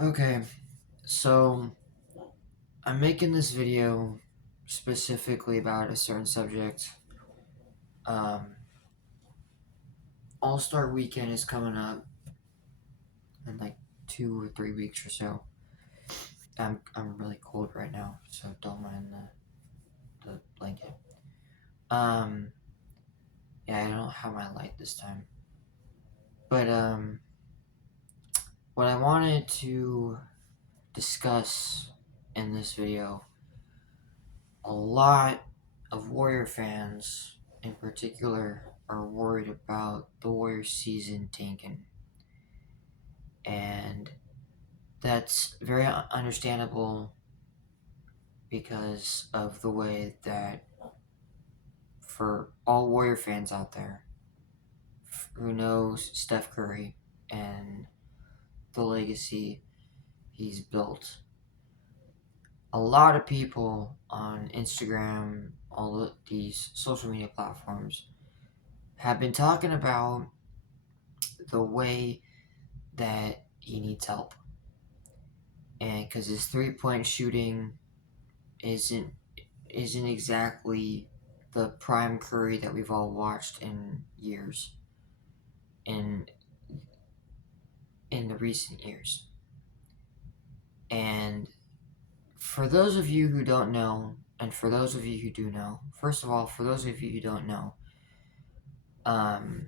Okay, so I'm making this video specifically about a certain subject. Um, All-Star Weekend is coming up in like 2 or 3 weeks or so. I'm really cold right now, so don't mind the blanket. Um, yeah, I don't have my light this time, but what I wanted to discuss in this video, a lot of Warrior fans in particular are worried about the Warriors season tanking. And that's very understandable because of the way that for all Warrior fans out there who knows Steph Curry and the legacy he's built, a lot of people on Instagram, all of these social media platforms, have been talking about the way that he needs help. And because his 3-point shooting isn't isn't exactly the prime Curry that we've all watched in years, in in the recent years. And for those of you who don't know, and for those of you who do know, first of all, for those of you who don't know, um,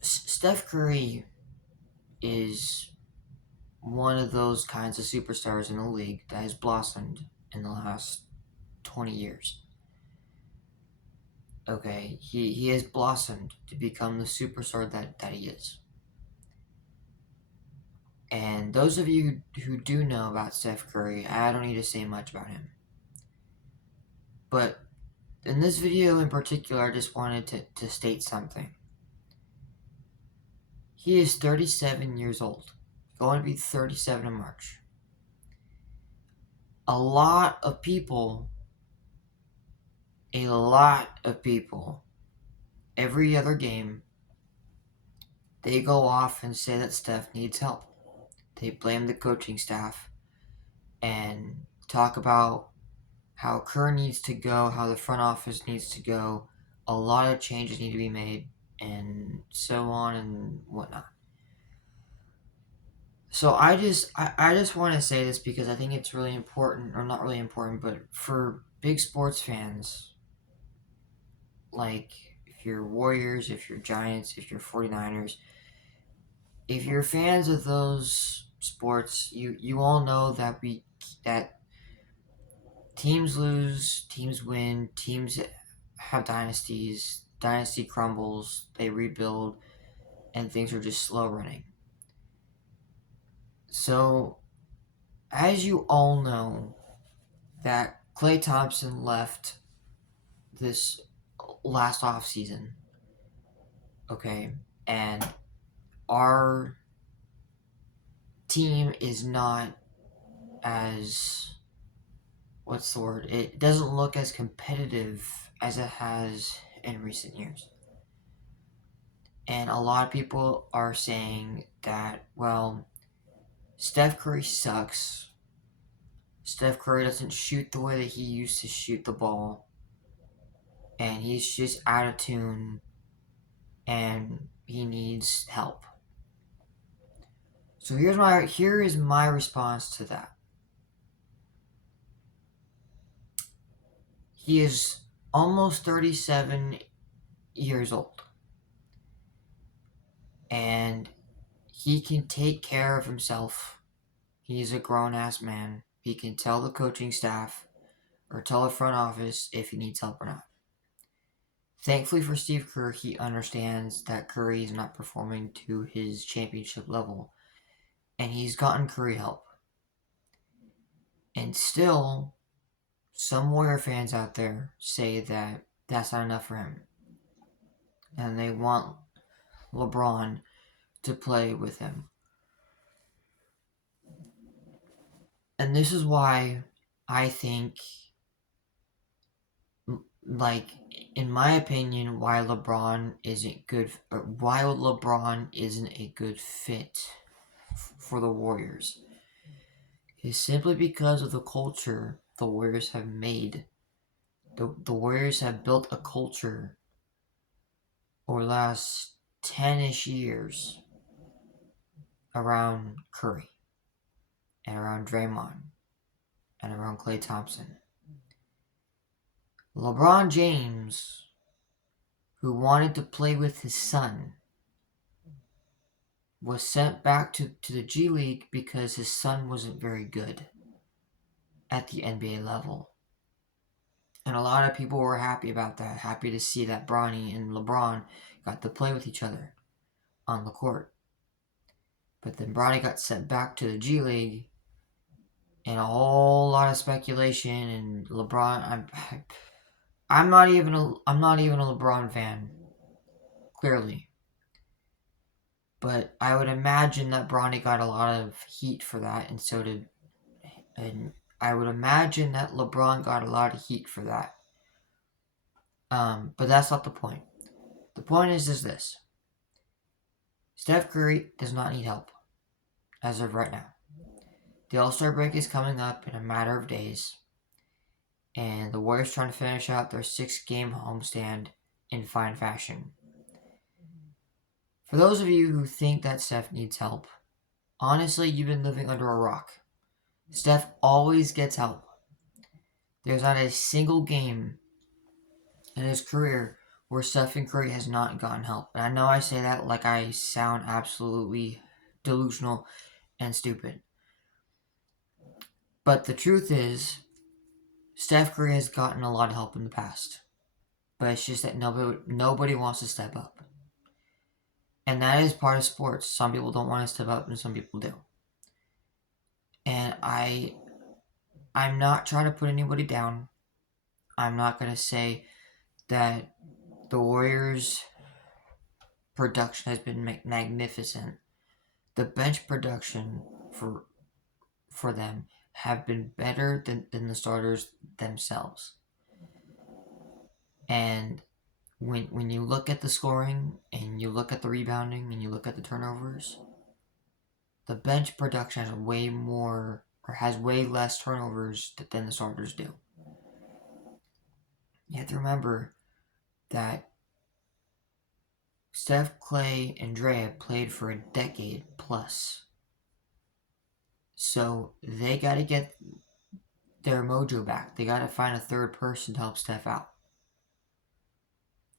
Steph Curry is one of those kinds of superstars in the league that has blossomed in the last 20 years. Okay, he has blossomed to become the superstar that he is. And those of you who do know about Steph Curry, I don't need to say much about him. But in this video in particular, I just wanted to state something. He is 37 years old, going to be 37 in March. A lot of people, every other game, they go off and say that Steph needs help. They blame the coaching staff and talk about how Kerr needs to go, how the front office needs to go, a lot of changes need to be made, and so on and whatnot. So I just want to say this because I think it's really important, or not really important, but for big sports fans, like if you're Warriors, if you're Giants, if you're 49ers, if you're fans of those sports, you all know that teams lose, teams win, teams have dynasties, dynasty crumbles, they rebuild, and things are just slow running. So, as you all know, that Klay Thompson left this last offseason, okay, and our team is not as, what's the word? It doesn't look as competitive as it has in recent years. And a lot of people are saying that, well, Steph Curry sucks. Steph Curry doesn't shoot the way that he used to shoot the ball. And he's just out of tune. And he needs help. So here is my response to that. He is almost 37 years old. And he can take care of himself. He's a grown-ass man. He can tell the coaching staff or tell the front office if he needs help or not. Thankfully for Steve Kerr, he understands that Curry is not performing to his championship level, and he's gotten Curry help. And still, some Warrior fans out there say that that's not enough for him, and they want LeBron to play with him. And this is why I think like, in my opinion, why LeBron isn't good, or why LeBron isn't a good fit for the Warriors is simply because of the culture the Warriors have made. The Warriors have built a culture over the last 10-ish years around Curry and around Draymond and around Klay Thompson. LeBron James, who wanted to play with his son, was sent back to the G League because his son wasn't very good at the NBA level. And a lot of people were happy about that, happy to see that Bronny and LeBron got to play with each other on the court. But then Bronny got sent back to the G League, and a whole lot of speculation. And LeBron, I'm not even a LeBron fan, clearly. But I would imagine that Bronny got a lot of heat for that, and I would imagine that LeBron got a lot of heat for that. But that's not the point. The point is this. Steph Curry does not need help as of right now. The All-Star break is coming up in a matter of days, and the Warriors trying to finish out their 6-game homestand in fine fashion. For those of you who think that Steph needs help, honestly, you've been living under a rock. Steph always gets help. There's not a single game in his career where Stephen Curry has not gotten help. And I know I say that like I sound absolutely delusional and stupid. But the truth is, Steph Curry has gotten a lot of help in the past. But it's just that nobody wants to step up. And that is part of sports. Some people don't want to step up and some people do. And I'm not trying to put anybody down. I'm not going to say that the Warriors' production has been magnificent. The bench production for them have been better than the starters themselves. And when you look at the scoring and you look at the rebounding and you look at the turnovers, the bench production has way less turnovers than the starters do. You have to remember that Steph, Klay, and Dre have played for a decade plus. So they got to get their mojo back. They got to find a third person to help Steph out.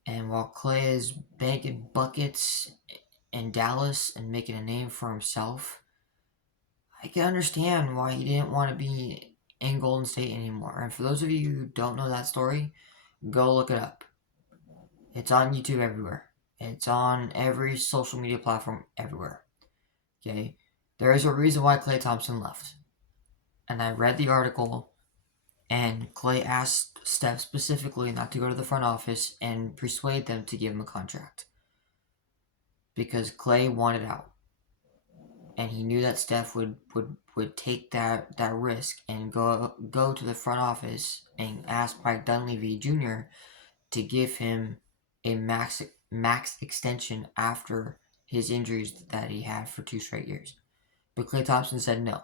And while Klay is banking buckets in Dallas and making a name for himself, I can understand why he didn't want to be in Golden State anymore. And for those of you who don't know that story, go look it up. It's on YouTube everywhere. It's on every social media platform everywhere. Okay? There is a reason why Klay Thompson left. And I read the article, and Klay asked Steph specifically not to go to the front office and persuade them to give him a contract. Because Klay wanted out. And he knew that Steph would take that risk and go to the front office and ask Mike Dunleavy Jr. to give him a max extension after his injuries that he had for 2 straight years. But Klay Thompson said no.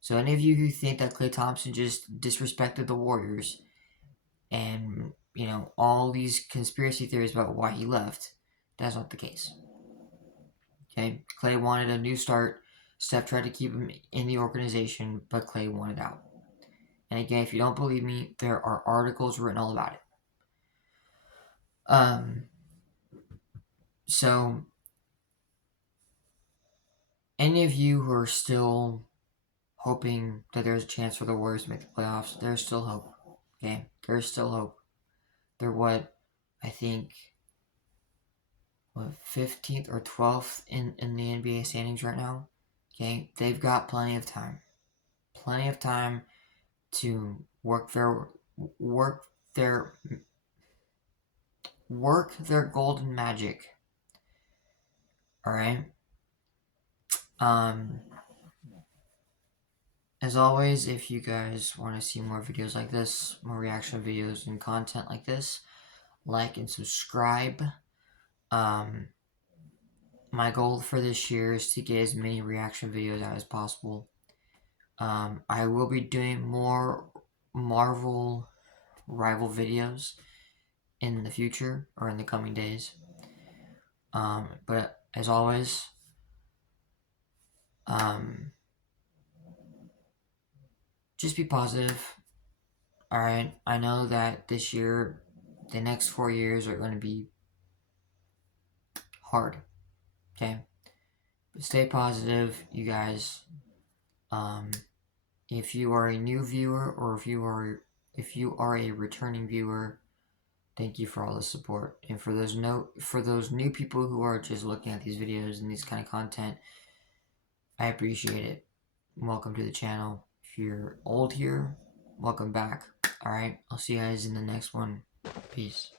So any of you who think that Klay Thompson just disrespected the Warriors and, all these conspiracy theories about why he left, that's not the case. Okay, Klay wanted a new start. Steph tried to keep him in the organization, but Klay wanted out. And again, if you don't believe me, there are articles written all about it. So any of you who are still hoping that there's a chance for the Warriors to make the playoffs, there's still hope. Okay, there's still hope. They're 15th or 12th in the NBA standings right now. Okay, they've got plenty of time. Plenty of time to work their golden magic. All right. as always, if you guys want to see more videos like this, more reaction videos and content like this, like and subscribe. My goal for this year is to get as many reaction videos out as possible. I will be doing more Marvel rival videos in the future or in the coming days. But as always, just be positive. Alright, I know that this year, the next 4 years are going to be hard. Okay? But stay positive, you guys. If you are a new viewer or if you are a returning viewer, thank you for all the support. And for those new people who are just looking at these videos and this kind of content, I appreciate it. Welcome to the channel. If you're old here, welcome back. Alright, I'll see you guys in the next one. Peace.